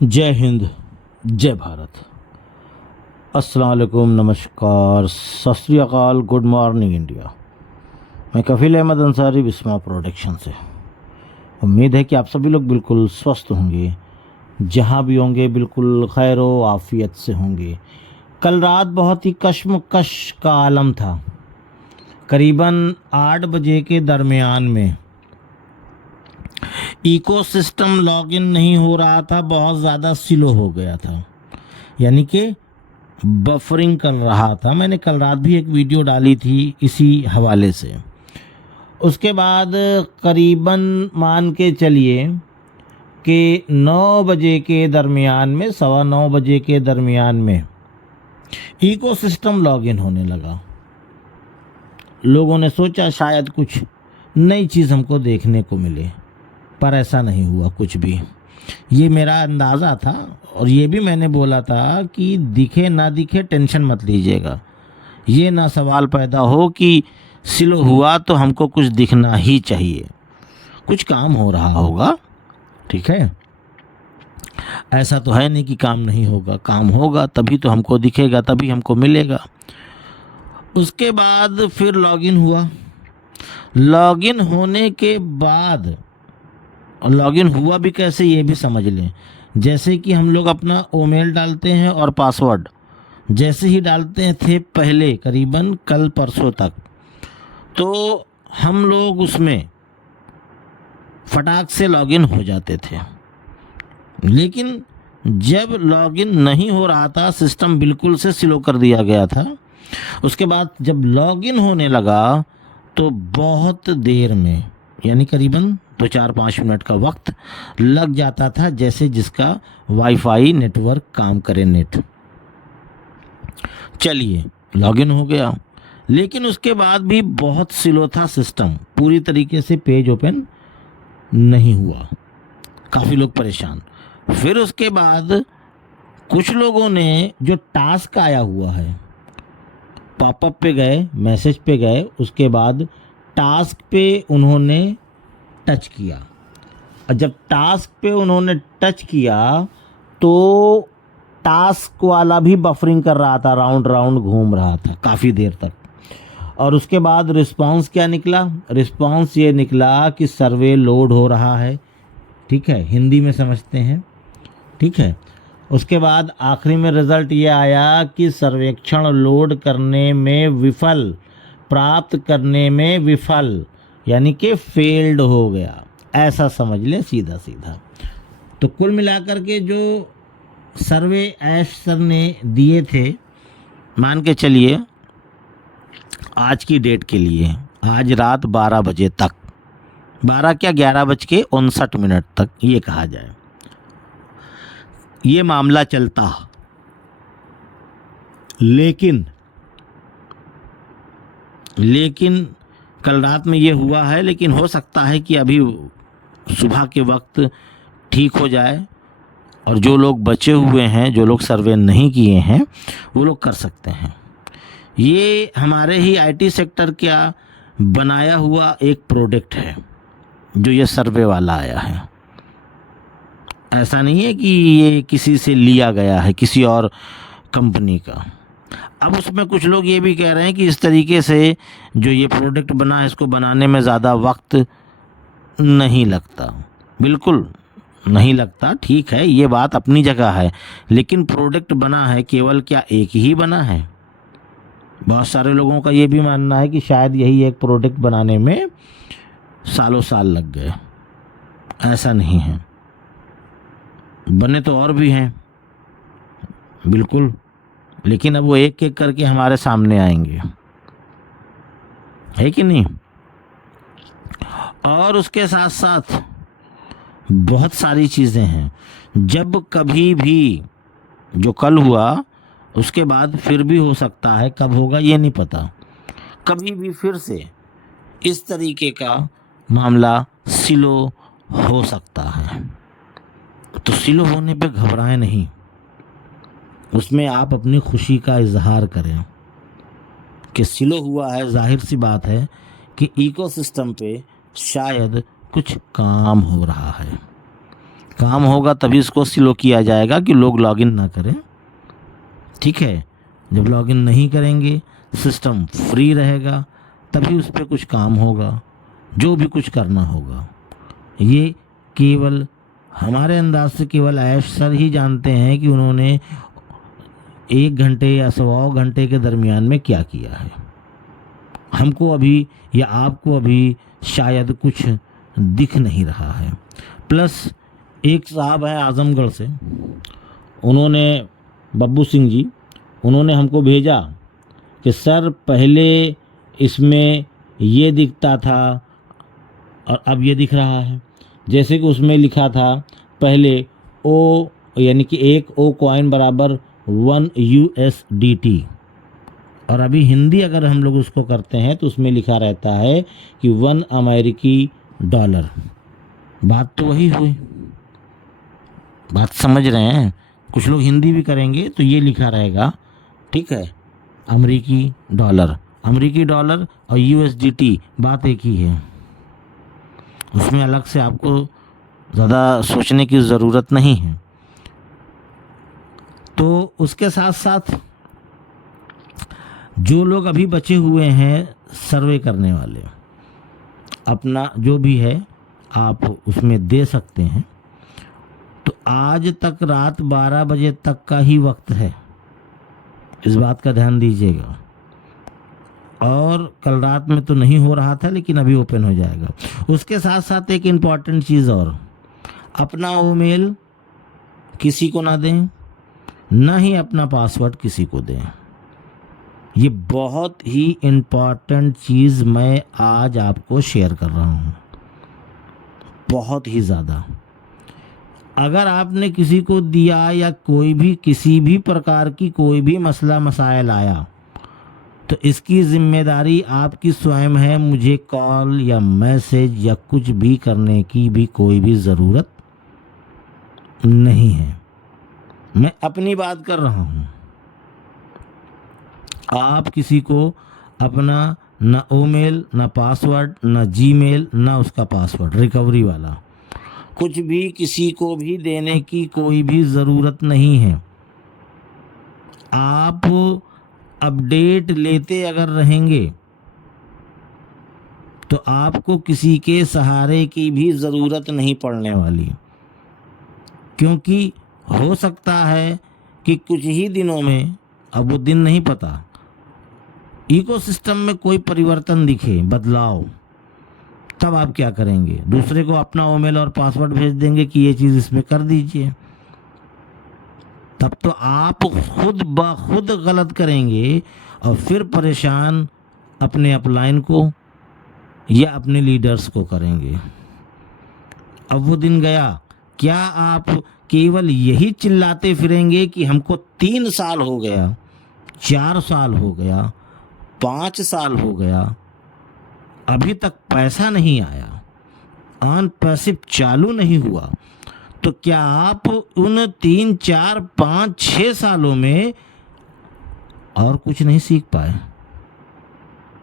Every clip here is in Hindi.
जय हिंद, जय भारत। अस्सलाम वालेकुम, नमस्कार, सत श्री अकाल, गुड मॉर्निंग इंडिया। मैं कफील अहमद अंसारी, बिस्मा प्रोडक्शन से। उम्मीद है कि आप सभी लोग बिल्कुल स्वस्थ होंगे, जहाँ भी होंगे बिल्कुल खैर व आफियत से होंगे। कल रात बहुत ही कश्मकश का आलम था। करीबन 8 बजे के दरमियान में इकोसिस्टम लॉगिन नहीं हो रहा था, बहुत ज़्यादा स्लो हो गया था, यानी कि बफरिंग कर रहा था। मैंने कल रात भी एक वीडियो डाली थी इसी हवाले से। उसके बाद करीबन मान के चलिए कि 9 बजे के दरमियान में, 9:15 बजे के दरमियान में इकोसिस्टम लॉगिन होने लगा। लोगों ने सोचा शायद कुछ नई चीज़ हमको देखने को मिले, पर ऐसा नहीं हुआ कुछ भी। ये मेरा अंदाज़ा था और ये भी मैंने बोला था कि दिखे ना दिखे टेंशन मत लीजिएगा। ये ना सवाल पैदा हो कि स्लो हुआ तो हमको कुछ दिखना ही चाहिए, कुछ काम हो रहा होगा, ठीक है। ऐसा तो है नहीं कि काम नहीं होगा, काम होगा तभी तो हमको दिखेगा, तभी हमको मिलेगा। उसके बाद फिर लॉगिन हुआ। लॉगिन होने के बाद, और लॉगिन हुआ भी कैसे ये भी समझ लें। जैसे कि हम लोग अपना ईमेल डालते हैं और पासवर्ड जैसे ही डालते थे पहले, करीबन कल परसों तक, तो हम लोग उसमें फटाक से लॉगिन हो जाते थे। लेकिन जब लॉगिन नहीं हो रहा था, सिस्टम बिल्कुल से स्लो कर दिया गया था। उसके बाद जब लॉगिन होने लगा तो बहुत देर में, यानी करीबन 2-4-5 मिनट का वक्त लग जाता था, जैसे जिसका वाईफाई नेटवर्क काम करे, नेट। चलिए लॉगिन हो गया, लेकिन उसके बाद भी बहुत स्लो था सिस्टम, पूरी तरीके से पेज ओपन नहीं हुआ। काफ़ी लोग परेशान। फिर उसके बाद कुछ लोगों ने जो टास्क आया हुआ है, पॉपअप पे गए, मैसेज पे गए, उसके बाद टास्क पे उन्होंने टच किया। और जब टास्क पे उन्होंने टच किया तो टास्क वाला भी बफरिंग कर रहा था, राउंड राउंड घूम रहा था काफ़ी देर तक। और उसके बाद रिस्पांस क्या निकला? रिस्पांस ये निकला कि सर्वे लोड हो रहा है, ठीक है, हिंदी में समझते हैं, ठीक है। उसके बाद आखिरी में रिज़ल्ट ये आया कि सर्वेक्षण लोड करने में विफल, प्राप्त करने में विफल, यानी कि फेल्ड हो गया, ऐसा समझ लें सीधा सीधा। तो कुल मिलाकर के जो सर्वे ऐश सर ने दिए थे, मान के चलिए आज की डेट के लिए, आज रात 12 बजे तक, 12 क्या 11:59 तक ये कहा जाए, ये मामला चलता। लेकिन कल रात में ये हुआ है, लेकिन हो सकता है कि अभी सुबह के वक्त ठीक हो जाए, और जो लोग बचे हुए हैं, जो लोग सर्वे नहीं किए हैं, वो लोग कर सकते हैं। ये हमारे ही आईटी सेक्टर का बनाया हुआ एक प्रोडक्ट है जो ये सर्वे वाला आया है। ऐसा नहीं है कि ये किसी से लिया गया है, किसी और कंपनी का। अब उसमें कुछ लोग ये भी कह रहे हैं कि इस तरीके से जो ये प्रोडक्ट बना है, इसको बनाने में ज़्यादा वक्त नहीं लगता। बिल्कुल नहीं लगता, ठीक है, ये बात अपनी जगह है, लेकिन प्रोडक्ट बना है केवल क्या एक ही बना है? बहुत सारे लोगों का ये भी मानना है कि शायद यही एक प्रोडक्ट बनाने में सालों साल लग गए। ऐसा नहीं है, बने तो और भी हैं बिल्कुल, लेकिन अब वो एक एक करके हमारे सामने आएंगे, है कि नहीं। और उसके साथ साथ बहुत सारी चीज़ें हैं। जब कभी भी, जो कल हुआ उसके बाद फिर भी हो सकता है, कब होगा ये नहीं पता, कभी भी फिर से इस तरीके का मामला स्लो हो सकता है। तो स्लो होने पे घबराएं नहीं, उसमें आप अपनी खुशी का इजहार करें कि स्लो हुआ है। जाहिर सी बात है कि इकोसिस्टम पे शायद कुछ काम हो रहा है, काम होगा तभी इसको स्लो किया जाएगा कि लोग लॉगिन ना करें। ठीक है, जब लॉगिन नहीं करेंगे, सिस्टम फ्री रहेगा, तभी उस पर कुछ काम होगा, जो भी कुछ करना होगा। ये केवल हमारे अंदाज से केवल ऐश सर ही जानते हैं कि उन्होंने 1 घंटे या 1.25 घंटे के दरमियान में क्या किया है। हमको अभी या आपको अभी शायद कुछ दिख नहीं रहा है। प्लस एक साहब हैं आजमगढ़ से, उन्होंने, बब्बू सिंह जी, उन्होंने हमको भेजा कि सर पहले इसमें ये दिखता था और अब ये दिख रहा है। जैसे कि उसमें लिखा था पहले ओ, यानी कि एक ओ कॉइन बराबर 1 USDT, और अभी हिंदी अगर हम लोग उसको करते हैं तो उसमें लिखा रहता है कि 1 अमेरिकी डॉलर। बात तो वही हुई, बात समझ रहे हैं। कुछ लोग हिंदी भी करेंगे तो ये लिखा रहेगा, ठीक है, अमेरिकी डॉलर। अमेरिकी डॉलर और USDT बात एक ही है, उसमें अलग से आपको ज़्यादा सोचने की ज़रूरत नहीं है। तो उसके साथ साथ जो लोग अभी बचे हुए हैं सर्वे करने वाले, अपना जो भी है आप उसमें दे सकते हैं। तो आज तक रात 12 बजे तक का ही वक्त है, इस बात का ध्यान दीजिएगा। और कल रात में तो नहीं हो रहा था, लेकिन अभी ओपन हो जाएगा। उसके साथ साथ एक इम्पॉर्टेंट चीज़ और, अपना ईमेल किसी को ना दें, ना ही अपना पासवर्ड किसी को दें। ये बहुत ही इम्पॉर्टेंट चीज़ मैं आज आपको शेयर कर रहा हूँ, बहुत ही ज़्यादा। अगर आपने किसी को दिया या कोई भी किसी भी प्रकार की कोई भी मसला मसाइल आया तो इसकी जिम्मेदारी आपकी स्वयं है। मुझे कॉल या मैसेज या कुछ भी करने की भी कोई भी ज़रूरत नहीं है। मैं अपनी बात कर रहा हूँ। आप किसी को अपना ना ईमेल, ना पासवर्ड, ना जीमेल, ना उसका पासवर्ड रिकवरी वाला, कुछ भी किसी को भी देने की कोई भी ज़रूरत नहीं है। आप अपडेट लेते अगर रहेंगे तो आपको किसी के सहारे की भी ज़रूरत नहीं पड़ने वाली, क्योंकि हो सकता है कि कुछ ही दिनों में, अब वो दिन नहीं पता, इकोसिस्टम में कोई परिवर्तन दिखे, बदलाव, तब आप क्या करेंगे? दूसरे को अपना ईमेल और पासवर्ड भेज देंगे कि ये चीज़ इसमें कर दीजिए। तब तो आप खुद ब खुद गलत करेंगे और फिर परेशान अपने अपलाइन को या अपने लीडर्स को करेंगे। अब वो दिन गया। क्या आप केवल यही चिल्लाते फिरेंगे कि हमको 3 साल हो गया, 4 साल हो गया, 5 साल हो गया, अभी तक पैसा नहीं आया, ऑन पैसिव चालू नहीं हुआ, तो क्या आप उन 3, 4, 5, 6 सालों में और कुछ नहीं सीख पाए?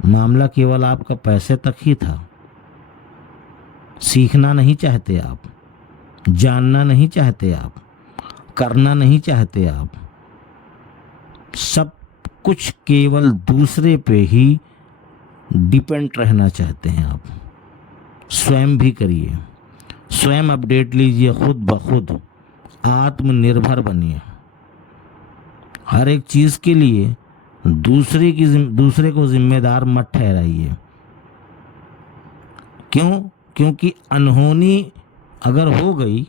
मामला केवल आपका पैसे तक ही था। सीखना नहीं चाहते आप, जानना नहीं चाहते आप, करना नहीं चाहते आप, सब कुछ केवल दूसरे पे ही डिपेंड रहना चाहते हैं आप। स्वयं भी करिए, स्वयं अपडेट लीजिए, खुद ब खुद आत्मनिर्भर बनिए। हर एक चीज़ के लिए दूसरे को जिम्मेदार मत ठहराइए। क्यों? क्योंकि अनहोनी अगर हो गई,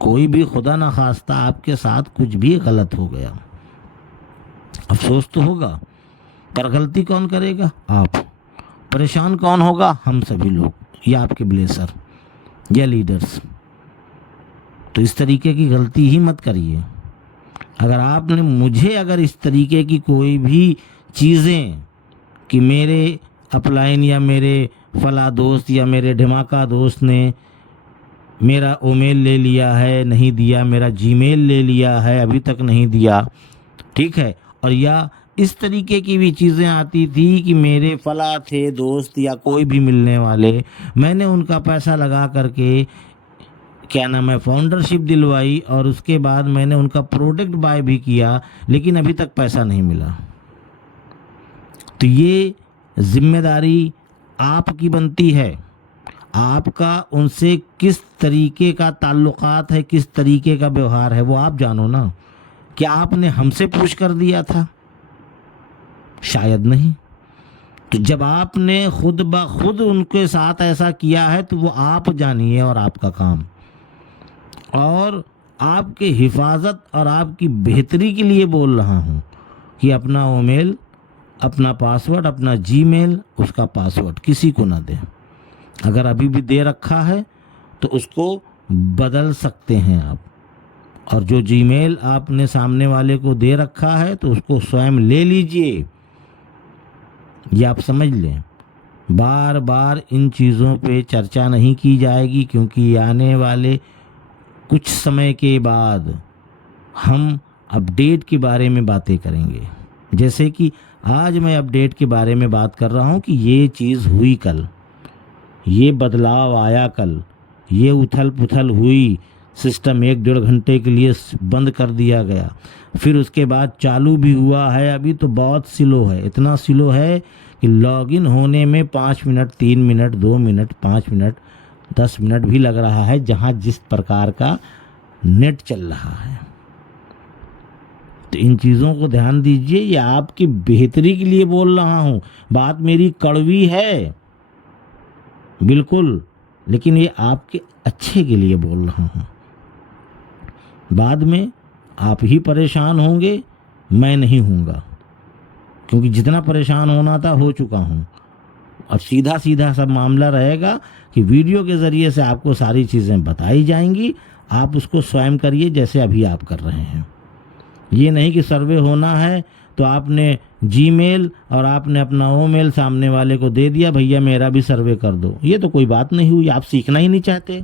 कोई भी खुदा ना खास्ता आपके साथ कुछ भी गलत हो गया, अफसोस तो होगा, पर गलती कौन करेगा? आप। परेशान कौन होगा? हम सभी लोग, या आपके ब्लेसर या लीडर्स। तो इस तरीके की गलती ही मत करिए। अगर आपने मुझे अगर इस तरीके की कोई भी चीज़ें कि मेरे अपलाइन या मेरे फला दोस्त या मेरे धमाका दोस्त ने मेरा ईमेल ले लिया है, नहीं दिया, मेरा जीमेल ले लिया है, अभी तक नहीं दिया, ठीक है, और या इस तरीके की भी चीज़ें आती थी कि मेरे फला थे दोस्त या कोई भी मिलने वाले, मैंने उनका पैसा लगा करके क्या नाम है फाउंडरशिप दिलवाई और उसके बाद मैंने उनका प्रोडक्ट बाय भी किया, लेकिन अभी तक पैसा नहीं मिला। तो ये जिम्मेदारी आपकी बनती है। आपका उनसे किस तरीके का ताल्लुकात है, किस तरीके का व्यवहार है, वो आप जानो ना। क्या आपने हमसे पूछ कर दिया था? शायद नहीं। तो जब आपने खुद ब खुद उनके साथ ऐसा किया है तो वो आप जानिए और आपका काम, और आपके हिफाजत और आपकी बेहतरी के लिए बोल रहा हूँ कि अपना ईमेल, अपना पासवर्ड, अपना जीमेल, उसका पासवर्ड किसी को ना दें। अगर अभी भी दे रखा है तो उसको बदल सकते हैं आप, और जो जीमेल आपने सामने वाले को दे रखा है तो उसको स्वयं ले लीजिए। ये आप समझ लें। बार बार इन चीज़ों पे चर्चा नहीं की जाएगी, क्योंकि आने वाले कुछ समय के बाद हम अपडेट के बारे में बातें करेंगे। जैसे कि आज मैं अपडेट के बारे में बात कर रहा हूँ कि ये चीज़ हुई कल, ये बदलाव आया कल, ये उथल पुथल हुई, सिस्टम 1-1.5 घंटे के लिए बंद कर दिया गया, फिर उसके बाद चालू भी हुआ है। अभी तो बहुत स्लो है, इतना स्लो है कि लॉगिन होने में 5 minute, 3 minute, 2 minute, 5 minute, 10 minute भी लग रहा है, जहाँ जिस प्रकार का नेट चल रहा है। तो इन चीज़ों को ध्यान दीजिए। ये आपकी बेहतरी के लिए बोल रहा हूँ। बात मेरी कड़वी है बिल्कुल, लेकिन ये आपके अच्छे के लिए बोल रहा हूँ। बाद में आप ही परेशान होंगे, मैं नहीं हूँगा, क्योंकि जितना परेशान होना था हो चुका हूँ। अब सीधा सीधा सब मामला रहेगा कि वीडियो के ज़रिए से आपको सारी चीज़ें बताई जाएंगी, आप उसको स्वयं करिए जैसे अभी आप कर रहे हैं। ये नहीं कि सर्वे होना है तो आपने जीमेल और आपने अपना ईमेल सामने वाले को दे दिया, भैया मेरा भी सर्वे कर दो। ये तो कोई बात नहीं हुई। आप सीखना ही नहीं चाहते,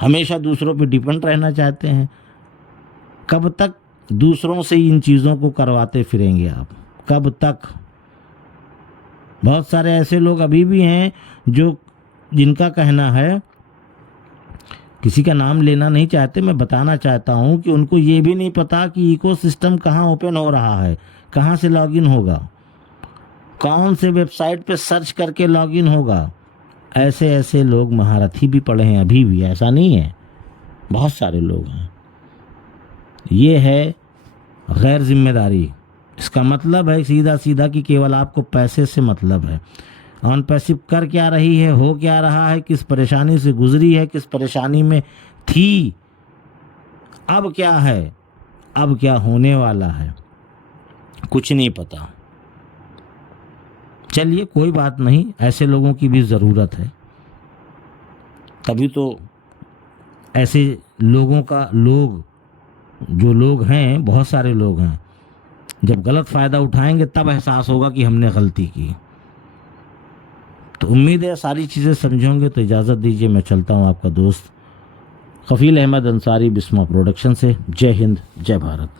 हमेशा दूसरों पे डिपेंड रहना चाहते हैं। कब तक दूसरों से इन चीज़ों को करवाते फिरेंगे आप? कब तक? बहुत सारे ऐसे लोग अभी भी हैं जिनका कहना है, किसी का नाम लेना नहीं चाहते, मैं बताना चाहता हूं कि उनको ये भी नहीं पता कि इकोसिस्टम कहां ओपन हो रहा है, कहां से लॉगिन होगा, कौन से वेबसाइट पे सर्च करके लॉगिन होगा। ऐसे ऐसे लोग महारथी भी पड़े हैं अभी भी, ऐसा नहीं है, बहुत सारे लोग हैं। ये है गैर जिम्मेदारी। इसका मतलब है सीधा सीधा कि केवल आपको पैसे से मतलब है। ऑन पैसिव कर क्या रही है, हो क्या रहा है, किस परेशानी से गुजरी है, किस परेशानी में थी, अब क्या है, अब क्या होने वाला है, कुछ नहीं पता। चलिए कोई बात नहीं, ऐसे लोगों की भी ज़रूरत है। तभी तो ऐसे लोगों का जो लोग हैं, बहुत सारे लोग हैं, जब गलत फ़ायदा उठाएंगे तब एहसास होगा कि हमने गलती की। तो उम्मीद है सारी चीज़ें समझोगे। तो इजाज़त दीजिए, मैं चलता हूँ। आपका दोस्त कफ़ील अहमद अंसारी, बिस्मा प्रोडक्शन से। जय हिंद, जय भारत।